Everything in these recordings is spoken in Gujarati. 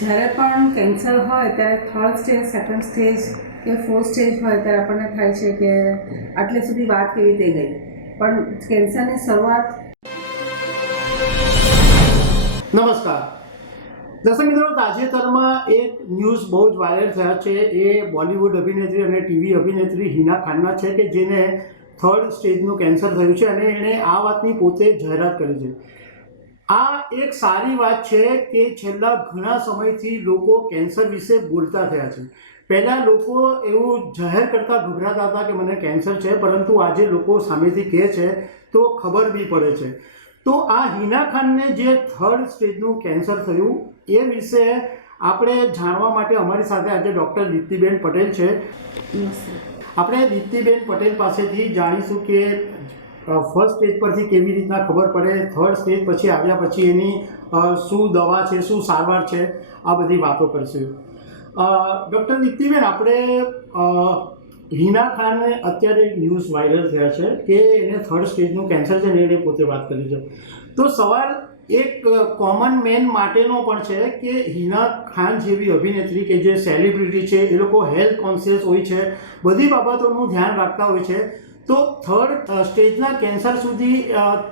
જ્યારે પણ કેન્સર હોય ત્યારે થર્ડ સ્ટેજ, સેકન્ડ સ્ટેજ કે ફોર્થ સ્ટેજ હોય ત્યારે આપણને થાય છે કે આટલે સુધી વાત કેવી રીતે ગઈ. પણ કેન્સરની શરૂઆત. નમસ્કાર દર્શક મિત્રો, તાજેતરમાં એક ન્યૂઝ બહુ જ વાયરલ થયા છે. એ બોલિવૂડ અભિનેત્રી અને ટીવી અભિનેત્રી હિના ખાનના છે કે જેને થર્ડ સ્ટેજનું કેન્સર થયું છે અને એણે આ વાતની પોતે જાહેરાત કરી છે. આ એક સારી વાત છે કે છેલ્લા ઘણા સમયથી લોકો કેન્સર વિશે બોલતા થયા છે. પહેલાં લોકો એવું જાહેર કરતા ગભરાતા હતા કે મને કેન્સર છે, પરંતુ આજે લોકો સામેથી કહે છે તો ખબર બી પડે છે. તો આ હિના ખાનને જે થર્ડ સ્ટેજનું કેન્સર થયું એ વિશે આપણે જાણવા માટે અમારી સાથે આજે ડૉક્ટર દીપ્તિબેન પટેલ છે. આપણે દીપ્તિબેન પટેલ પાસેથી જાણીશું કે ફર્સ્ટ સ્ટેજ પરથી કેવી રીતના ખબર પડે, થર્ડ સ્ટેજ પછી આવ્યા પછી એની શું દવા છે, શું સારવાર છે, આ બધી વાતો કરીશું. ડૉક્ટર દીપ્તિબેન, આપણે હિના ખાનને અત્યારે ન્યૂઝ વાયરલ થયા છે કે એને થર્ડ સ્ટેજનું કેન્સર છે ને એને પોતે વાત કરી છે. તો સવાલ એક કોમન મેન માટેનો પણ છે કે હિના ખાન જેવી અભિનેત્રી કે જે સેલિબ્રિટી છે, એ લોકો હેલ્થ કોન્શિયસ હોય છે, બધી બાબતોનું ધ્યાન રાખતા હોય છે, તો થર્ડ સ્ટેજના કેન્સર સુધી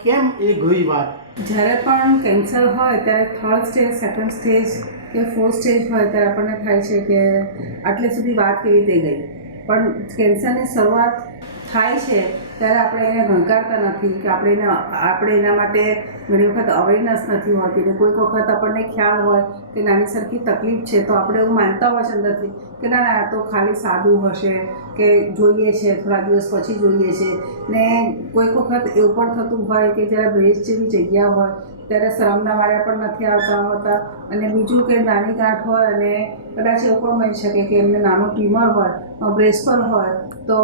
કેમ એ ગઈ વાત? જ્યારે પણ કેન્સર હોય ત્યારે થર્ડ સ્ટેજ, સેકન્ડ સ્ટેજ કે ફોર્થ સ્ટેજ હોય ત્યારે આપણને થાય છે કે આટલે સુધી વાત કેવી રીતે ગઈ. પણ કેન્સરની શરૂઆત થાય છે ત્યારે આપણે એને ગણકારતા નથી કે આપણે એના માટે ઘણી વખત અવેરનેસ નથી હોતી. ને કોઈક વખત આપણને ખ્યાલ હોય કે નાની સરખી તકલીફ છે તો આપણે એવું માનતા હોય છે અંદરથી કે ના આ તો ખાલી સાદું હશે, કે જોઈએ છે થોડા દિવસ પછી જોઈએ છે. ને કોઈક વખત એવું પણ થતું હોય કે જ્યારે બ્રેસ્ટ જેવી જગ્યા હોય ત્યારે શરમના વાળા પણ નથી આવતા હોતા. અને બીજું કે નાની ગાંઠ હોય અને કદાચ એવું પણ બની શકે કે એમને નાનું ટ્યુમર હોય બ્રેસ્ટ પર હોય તો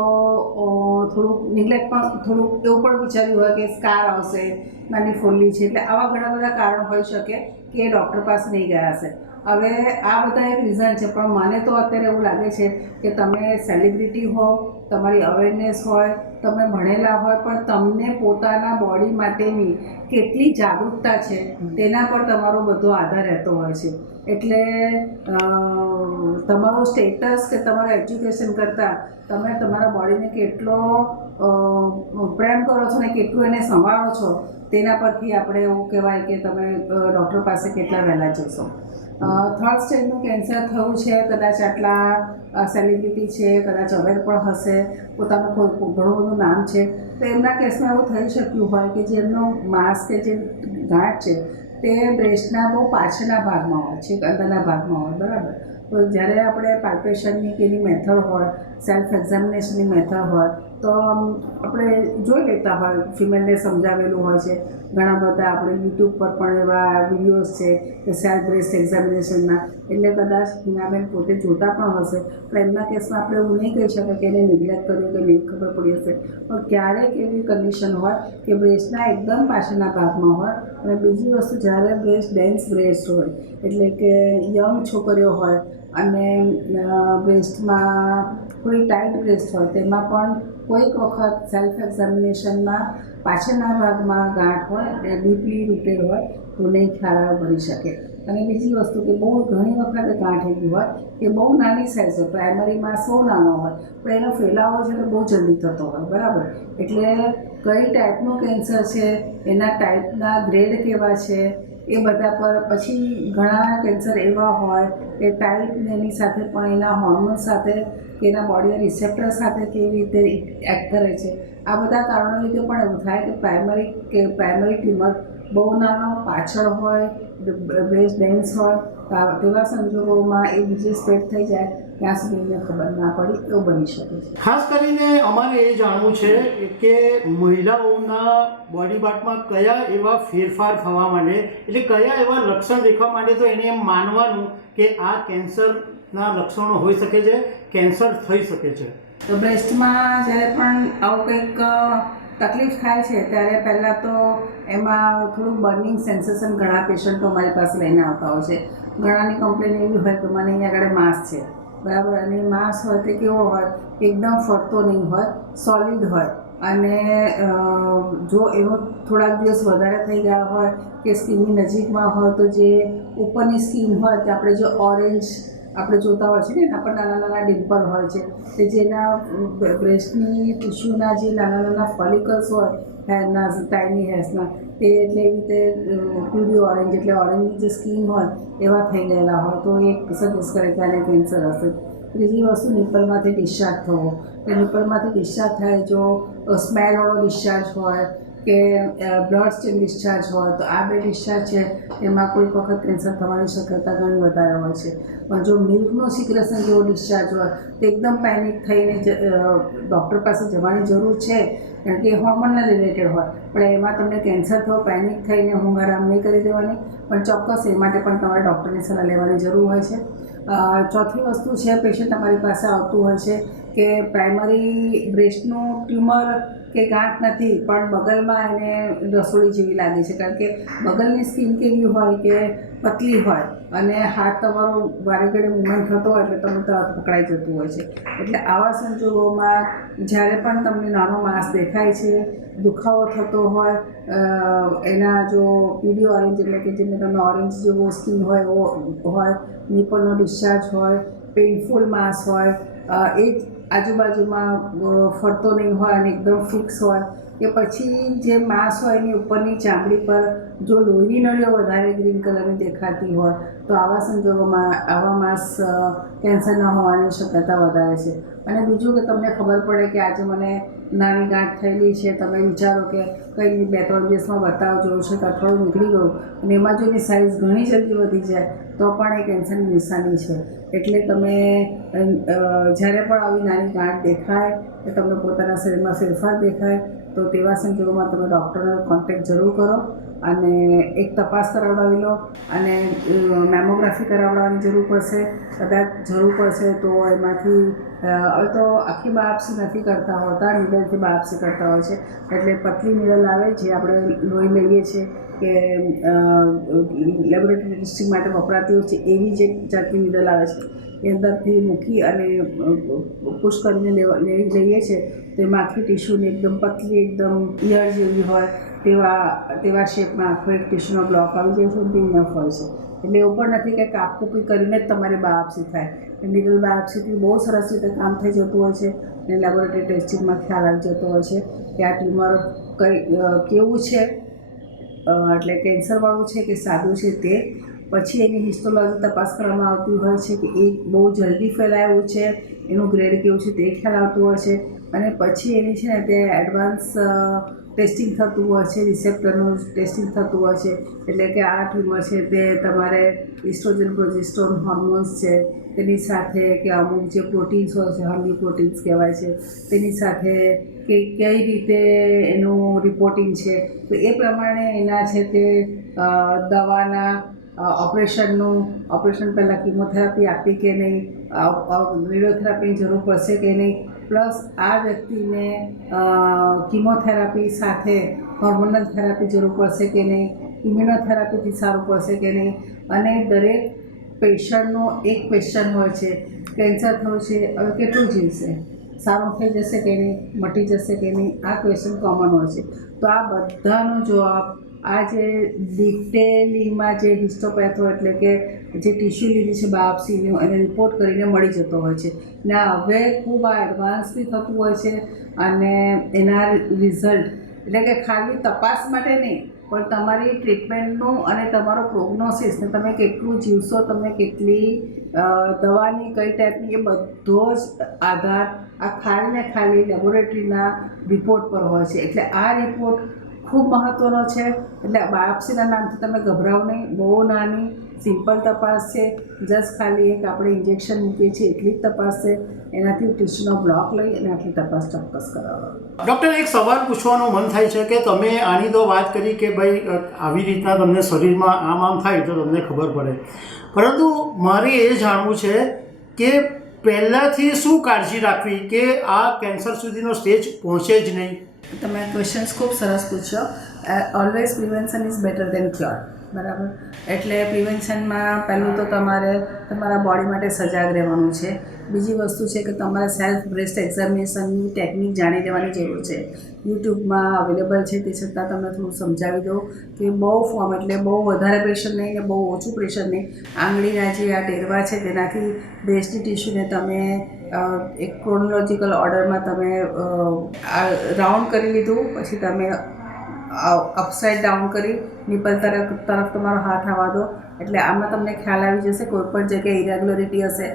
થોડુંક નિગ્લેક્ટ પણ, થોડુંક એવું પણ વિચાર્યું હોય કે સ્કાર આવશે, નાની ફોલ્લી છે. એટલે આવા ઘણા બધા કારણ હોઈ શકે કે ડૉક્ટર પાસે નહીં ગયા હશે. હવે આ બધા એક રીઝન છે, પણ મને તો અત્યારે એવું લાગે છે કે તમે સેલિબ્રિટી હો, તમારી અવેરનેસ હોય, તમે ભણેલા હોય, પણ તમને પોતાના બોડી માટેની કેટલી જાગૃતતા છે તેના પર તમારો બધો આધાર રહેતો હોય છે. એટલે તમારું સ્ટેટસ કે તમારું એજ્યુકેશન કરતાં તમે તમારા બોડીને કેટલો પ્રેમ કરો છો ને કેટલું એને સંભાળો છો તેના પરથી આપણે એવું કહેવાય કે તમે ડૉક્ટર પાસે કેટલા વહેલા જશો. થર્ડ સ્ટેજનું કેન્સર થયું છે, કદાચ આટલા સેલિબ્રિટી છે, કદાચ અવેર પણ હશે, પોતાનું ઘણું બધું નામ છે, તો એમના કેસમાં એવું થઈ શક્યું હોય કે જેમનો માંસ કે જે ગાંઠ છે તે બ્રેસ્ટના બહુ પાછળના ભાગમાં હોય છે, અંદરના ભાગમાં હોય, બરાબર. તો જ્યારે આપણે પાલ્પેશનની કે એની મેથડ હોય, સેલ્ફ એક્ઝામિનેશનની મેથડ હોય તો આપણે જોઈ લેતા હોય, ફિમેલને સમજાવેલું હોય છે. ઘણા બધા આપણે યુટ્યુબ પર પણ એવા વિડીયોઝ છે કે સેલ્ફ બ્રેસ્ટ એક્ઝામિનેશનના, એટલે કદાચ હિનાબેન પોતે જોતા પણ હશે. પણ એમના કેસમાં આપણે એવું નહીં કહી શકીએ કે એને નિગ્લેક્ટ કર્યું કે નહીં ખબર પડી હશે. પણ ક્યારેક એવી કન્ડિશન હોય કે બ્રેસ્ટના એકદમ પાછળના ભાગમાં હોય. અને બીજી વસ્તુ, જ્યારે બ્રેસ્ટ ડેન્સ બ્રેસ્ટ હોય, એટલે કે યંગ છોકરીઓ હોય અને બ્રેસ્ટમાં થોડી ટાઈટ બ્રેસ્ટ હોય, તેમાં પણ કોઈક વખત સેલ્ફ એક્ઝામિનેશનમાં પાછળના ભાગમાં ગાંઠ હોય, ડીપલી રૂટેડ હોય તો નહીં ખ્યાલ બની શકે. અને બીજી વસ્તુ કે બહુ ઘણી વખત ગાંઠ એવી હોય કે બહુ નાની સાઇઝ હોય, પ્રાઇમરી માસ બહુ નાનો હોય, પણ એનો ફેલાવો છે તો બહુ જલ્દી થતો હોય, બરાબર. એટલે કઈ ટાઈપનું કેન્સર છે, એના ટાઈપના ગ્રેડ કેવા છે, એ બધા પર. પછી ઘણા કેન્સર એવા હોય કે ટાઈપ એની સાથે પણ એના હોર્મોન સાથે કે એના બોડીના રિસેપ્ટર સાથે કેવી રીતે એક્ટ કરે છે, આ બધા કારણો લીધે પણ એવું થાય કે પ્રાઇમરી ટ્યુમર બહુ નાનો પાછળ હોય, બ્રેસ્ટ ડેન્સ હોય, તેવા સંજોગોમાં એ બીજે સ્પ્રેડ થઈ જાય ત્યાં સુધી એને ખબર ના પડી, એવું બની શકે છે. ખાસ કરીને અમારે એ જાણવું છે કે મહિલાઓના બોડી પાર્ટમાં કયા એવા ફેરફાર થવા માંડે, એટલે કયા એવા લક્ષણ દેખવા માંડે તો એને એમ માનવાનું કે આ કેન્સરના લક્ષણો હોઈ શકે છે, કેન્સર થઈ શકે છે. તો બ્રેસ્ટમાં જ્યારે પણ આવું કંઈક તકલીફ થાય છે ત્યારે પહેલાં તો એમાં થોડું બર્નિંગ સેન્સેશન ઘણા પેશન્ટો અમારી પાસે લઈને આવતા હોય છે. ઘણાની કમ્પ્લેન એવી હોય કે મને અહીંયા આગળ માંસ છે, બરાબર. અને માંસ હોય તે કેવો હોય, એકદમ ફરતો નહીં હોય, સોલિડ હોય. અને જો એનો થોડાક દિવસ વધારે થઈ ગયા હોય કે સ્કિનની નજીકમાં હોય તો જે ઉપરની સ્કીન હોય તે આપણે જે ઓરેન્જ આપણે જોતા હોય છે ને એના પર નાના નાના ડિમ્પલ હોય છે કે જેના બ્રેસ્ટની ટિશ્યુના જે નાના નાના ફોલિકલ્સ હોય હેરના ટાઇની હેર્સના તે એટલે એવી રીતે પીળી ઓરેન્જ એટલે ઓરેન્જની જે સ્કીન હોય એવા થઈ ગયેલા હોય તો એ સજેસ્ટ કરે કે આને કેન્સર હશે. ત્રીજી વસ્તુ નિપલમાંથી ડિસ્ચાર્જ થવો, કે નિપલમાંથી ડિસ્ચાર્જ થાય જો સ્મેલવાળો ડિસ્ચાર્જ હોય કે બ્લડ સ્ટેન ડિસ્ચાર્જ હોય તો આ 2 ડિસ્ચાર્જ છે એમાં કોઈક વખત કેન્સર થવાની શક્યતા ઘણી વધારે હોય છે. પણ જો મિલ્કનો સિક્રેશન જેવો ડિસ્ચાર્જ હોય તો એકદમ પેનિક થઈને ડૉક્ટર પાસે જવાની જરૂર છે કારણ કે હોર્મોનના રિલેટેડ હોય પણ એમાં તમને કેન્સર થયો પેનિક થઈને ઊંઘ આરામ નહીં કરી દેવાની પણ ચોક્કસ એ માટે પણ તમારે ડૉક્ટરની સલાહ લેવાની જરૂર હોય છે. ચોથી વસ્તુ છે પેશન્ટ તમારી પાસે આવતું હોય છે કે પ્રાઇમરી બ્રેસ્ટનું ટ્યુમર કે ગાંઠ નથી પણ બગલમાં એને રસોડી જેવી લાગે છે કારણ કે બગલની સ્કીન કેવી હોય કે પતલી હોય અને હાથ તમારો વારે ઘડે મૂવમેન્ટ થતો હોય એટલે તમને તરત પકડાઈ જતું હોય છે. એટલે આવા સંજોગોમાં જ્યારે પણ તમને નાનો માસ દેખાય છે, દુખાવો થતો હોય, એના જો પીળી ઓરેન્જ એટલે કે જેને તમે ઓરેન્જ જેવો સ્કીન હોય એવો હોય, નિપલનો ડિસ્ચાર્જ હોય, પેઇનફુલ માસ હોય, એ જ આજુબાજુમાં ફરતો નહીં હોય અને એકદમ ફિક્સ હોય કે પછી જે માંસ હોય એની ઉપરની ચામડી પર જો લોહીની નળીઓ વધારે ગ્રીન કલરની દેખાતી હોય તો આવા સંજોગોમાં આવા માંસ કેન્સરના હોવાની શક્યતા વધારે છે. અને બીજું કે તમને ખબર પડે કે આજે મને નાની ગાંઠ થયેલી છે, તમે વિચારો કે કંઈ 2-3 દિવસમાં બતાવ જોયું છે તો અઠવાડિયું નીકળી ગયું અને એમાં જો એની સાઇઝ ઘણી જલ્દી વધી જાય તો પણ એ કેન્સરની નિશાની છે. એટલે તમે જ્યારે પણ આવી નાની ગાંઠ દેખાય કે તમને પોતાના શરીરમાં ફેરફાર દેખાય તો તેવા સંજોગોમાં તમે ડૉક્ટરનો કોન્ટેક્ટ જરૂર કરો અને એક તપાસ કરાવડાવી લો અને મેમોગ્રાફી કરાવડાવવાની જરૂર પડશે. કદાચ જરૂર પડશે તો એમાંથી હવે તો આખી બાયોપ્સી નથી કરતા હોતા, નીડલથી બાયોપ્સી કરતા હોય છે. એટલે પતલી નીડલ આવે જે આપણે લોહી લઈએ છીએ કે લેબોરેટરી ટેસ્ટિંગ માટે વપરાતી હોય છે એવી જ એક જાતની નીડલ આવે છે એ અંદરથી મૂકી અને પુશ કરીને લઈએ છીએ તો એમાં આખી ટિશ્યુની એકદમ પતલી એકદમ ઈયળ જેવી હોય તેવા શેપમાં આખો એક ટિશ્યુનો બ્લોક આવી જાય છે તે ઇનફ હોય છે. એટલે એવું પણ નથી કે કાપકૂપી કરીને જ તમારી બાયોપ્સી થાય. નીડલ બાયોપ્સીથી બહુ સરસ રીતે કામ થઈ જતું હોય છે અને લેબોરેટરી ટેસ્ટિંગમાં ખ્યાલ આવી જતો હોય છે કે આ ટ્યુમર કેવું છે, એટલે કેન્સરવાળું છે કે સાદું છે તે. પછી એની હિસ્ટોલોજી તપાસ કરવામાં આવતી હોય છે કે એ બહુ જલ્દી ફેલાયું છે, એનું ગ્રેડ કેવું છે તે ખ્યાલ આવતું હોય છે અને પછી એની છે ને તે એડવાન્સ ટેસ્ટિંગ થતું હોય છે, રિસેપ્ટરનું ટેસ્ટિંગ થતું હોય છે. એટલે કે આ ટ્યુમર છે તે તમારે ઇસ્ટ્રોજન પ્રોજેસ્ટેરોન હોર્મોન્સ છે તેની સાથે કે અમુક જે પ્રોટીન્સ હોય છે હર્ની પ્રોટીન્સ કહેવાય છે તેની સાથે કે કઈ રીતે એનું રિપોર્ટિંગ છે તો એ પ્રમાણે એના છે તે દવાના ઓપરેશન પહેલાં કિમોથેરાપી આપી કે નહીં, રેડિયોથેરાપીની જરૂર પડશે કે નહીં, પ્લસ આ વ્યક્તિને કિમોથેરાપી સાથે હોર્મોનલ થેરાપી જરૂર પડશે કે નહીં, ઇમ્યુનોથેરાપીથી સારું પડશે કે નહીં. અને દરેક પેશન્ટનો એક ક્વેશ્ચન હોય છે કેન્સર થયું છે હવે કેટલું જીવશે, સારું થઈ જશે કે નહીં, મટી જશે કે નહીં, આ ક્વેશ્ચન કોમન હોય છે. તો આ બધાનો જવાબ આ જે ડિટેલિંગમાં જે હિસ્ટોપેથો એટલે કે જે ટિશ્યુ લીધી છે બાયોપ્સીનું એને રિપોર્ટ કરીને મળી જતો હોય છે. ને હવે ખૂબ આ એડવાન્સથી થતું હોય છે અને એના રિઝલ્ટ એટલે કે ખાલી તપાસ માટે નહીં પણ તમારી ટ્રીટમેન્ટનું અને તમારો પ્રોગ્નોસિસ ને તમે કેટલું જીવશો, તમે કેટલી દવાની કઈ ટાઈપની એ બધો જ આધાર આ ખાલી લેબોરેટરીના રિપોર્ટ પર હોય છે. એટલે આ રિપોર્ટ ખૂબ મહત્ત્વનો છે. એટલે બાયોપ્સીના નામથી તમે ગભરાવો નહીં, બહુ નાની સિમ્પલ તપાસ છે. જસ્ટ ખાલી એક આપણે ઇન્જેક્શન મૂકીએ છીએ એટલી જ તપાસ છે. એનાથી ટિશ્યુનો બ્લોક લઈ અને આટલી તપાસ ચોક્કસ કરાવો. ડૉક્ટર, એક સવાલ પૂછવાનું મન થાય છે કે તમે આની તો વાત કરી કે ભાઈ આવી રીતના તમને શરીરમાં આમ થાય તો તમને ખબર પડે, પરંતુ મારે એ જાણવું છે કે પહેલાંથી શું કાળજી રાખવી કે આ કેન્સર સુધીનો સ્ટેજ પહોંચે જ નહીં. તમે ક્વેશ્ચન્સ ખૂબ સરસ પૂછ્યો. Always prevention is better than cure. બરાબર. એટલે પ્રિવેન્શનમાં પહેલું તો તમારે તમારા બોડી માટે સજાગ રહેવાનું છે. બીજી વસ્તુ છે કે તમારે સેલ્ફ બ્રેસ્ટ એક્ઝામિનેશનની ટેકનિક જાણી લેવાની જરૂર છે. યુટ્યુબમાં અવેલેબલ છે, તે છતાં તમને થોડું સમજાવી દઉં કે બહુ ફોર્મ એટલે બહુ વધારે પ્રેશર નહીં ને બહુ ઓછું પ્રેશર નહીં. આંગળીના જે આ ટેરવા છે તેનાથી બ્રેસ્ટની ટિશ્યુને તમે એક ક્રોનોલોજીકલ ઓર્ડરમાં તમે રાઉન્ડ કરી લીધું, પછી તમે અપસાઇડ ડાઉન કરી નિપલ તરફ તમારો હાથ આવવા દો. એટલે આમાં તમને ખ્યાલ આવી જશે કોઈ પણ જગ્યાએ ઇરેગ્યુલરિટી હશે,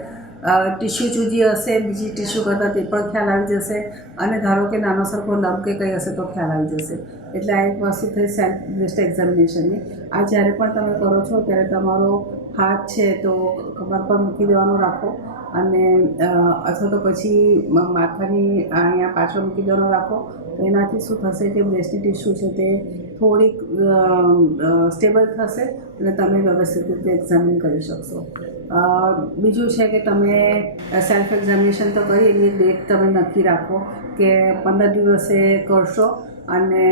ટિશ્યુ ચૂજી હશે, બીજી ટિશ્યુ કરતાં તે પણ ખ્યાલ આવી જશે. અને ધારો કે નાનો સરખો લંબ કે કંઈ હશે તો ખ્યાલ આવી જશે. એટલે આ એક વસ્તુ થઈ સેલ્ફ બ્રેસ્ટ એક્ઝામિનેશનની. આ જ્યારે પણ તમે કરો છો ત્યારે તમારો હાથ છે તો કમર પર મૂકી દેવાનો રાખો, અને અથવા તો પછી માથાની અહીંયા પાછળ મૂકી દેવાનો રાખો. તો એનાથી શું થશે કે બ્રેસ્ટની ટિશ્યુ છે તે થોડીક સ્ટેબલ થશે અને તમે વ્યવસ્થિત રીતે એક્ઝામિન કરી શકશો. બીજું છે કે તમે સેલ્ફ એક્ઝામિનેશન તો કરી એની ડેટ તમે નક્કી રાખો કે 15 દિવસે કરશો, અને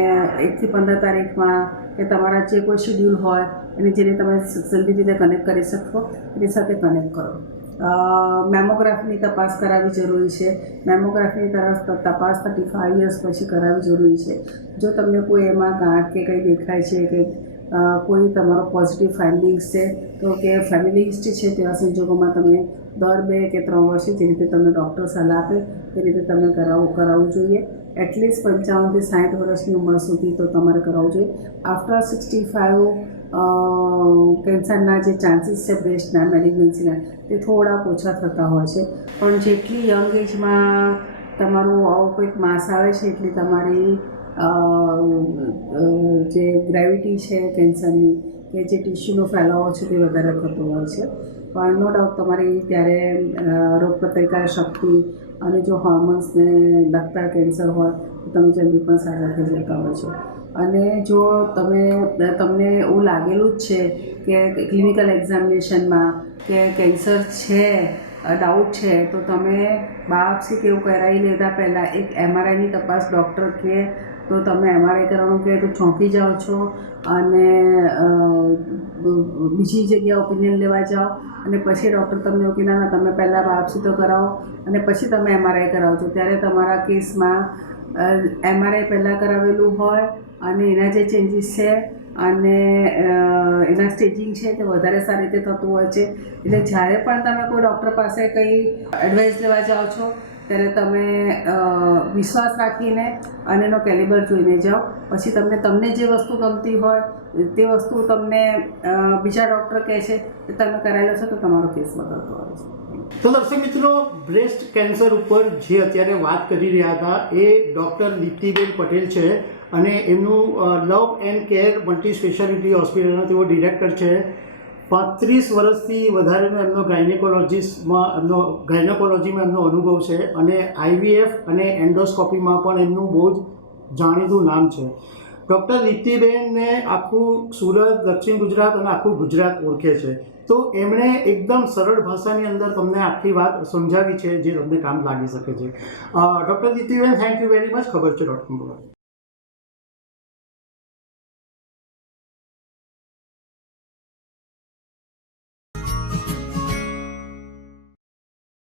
1 થી 15 તારીખમાં કે તમારા જે કોઈ શિડ્યુલ હોય અને જેને તમે જલ્દી રીતે કનેક્ટ કરી શકો એની સાથે કનેક્ટ કરો. મેમોગ્રાફીની તપાસ કરાવવી જરૂરી છે. મેમોગ્રાફીની તપાસ 35 યર્સ પછી કરાવવી જરૂરી છે. જો તમને કોઈ એમાં ગાંઠ કે કંઈ દેખાય છે કે કોઈ તમારો પોઝિટિવ ફાઇન્ડિંગ્સ છે તો કે ફેમિલી હિસ્ટ્રી છે, તેવા સંજોગોમાં તમે દર 2 કે 3 વર્ષે જે રીતે તમને ડૉક્ટર સલાહ આપે તે રીતે તમે કરાવવું જોઈએ. એટલીસ્ટ 55 થી 60 વર્ષની ઉંમર સુધી તો તમારે કરાવવું જોઈએ. આફ્ટર 65 કેન્સરના જે ચાન્સીસ છે બ્રેસ્ટના મેલિગ્નન્સીના તે થોડાક ઓછા થતા હોય છે. પણ જેટલી યંગ એજમાં તમારું આવું કોઈક માસ આવે છે એટલી તમારી જે ગ્રેવિટી છે કેન્સરની કે જે ટિશ્યુનો ફેલાવો છે તે વધારે થતો હોય છે. પણ નો ડાઉટ તમારી ત્યારે રોગપ્રતિકાર શક્તિ અને જો હોર્મોન્સને લગતા કેન્સર હોય તો તમે જલ્દી પણ સાજા થઈ જતા હોય છે. અને જો તમને એવું લાગેલું જ છે કે ક્લિનિકલ એક્ઝામિનેશનમાં કે કેન્સર છે, ડાઉટ છે, તો તમે બાયોપ્સી કે એવું કરાવી લેતા પહેલાં એક MRIની તપાસ ડૉક્ટર કહે તો તમે MRI કરવાનું કહે તો ચોંકી જાઓ છો અને બીજી જગ્યાએ ઓપિનિયન લેવા જાઓ, અને પછી ડૉક્ટર તમને એવું કે ના તમે પહેલાં બાયોપ્સી તો કરાવો અને પછી તમે MRI કરાવજો. ત્યારે તમારા કેસમાં MRI પહેલાં કરાવેલું હોય અને એના જે ચેન્જીસ છે અને એના સ્ટેજિંગ છે તે વધારે સારી રીતે થતું હોય છે. એટલે જ્યારે પણ તમે કોઈ ડૉક્ટર પાસે કંઈ એડવાઇસ લેવા જાઓ છો ત્યારે તમે વિશ્વાસ રાખીને અને એનો કેલિબર જોઈને જાઓ. પછી તમને જે વસ્તુ ગમતી હોય તે વસ્તુ તમને બીજા ડૉક્ટર કહે છે કે તમે કરાવી લો છો તો તમારો કેસ બદલતો હોય છે. તો દર્શક મિત્રો, બ્રેસ્ટ કેન્સર ઉપર જે અત્યારે વાત કરી રહ્યા હતા એ ડૉક્ટર દીપ્તિબેન પટેલ છે અને એમનું love and care multi speciality હોસ્પિટલના તેઓ ડિરેક્ટર છે. 35 વર્ષથી વધારેનો એમનો ગાયનેકોલોજીમાં એમનો અનુભવ છે અને IVF અને એન્ડોસ્કોપીમાં પણ એમનું બહુ જ જાણીતું નામ છે. ડૉક્ટર દીપ્તિબેનને આખું સુરત, દક્ષિણ ગુજરાત અને આખું ગુજરાત ઓળખે છે. તો એમણે એકદમ સરળ ભાષાની અંદર તમને આખી વાત સમજાવી છે જે તમને કામ લાગી શકે છે. Doctor દીપ્તિબેન, thank you very much. ખબર છે ડૉક્ટર.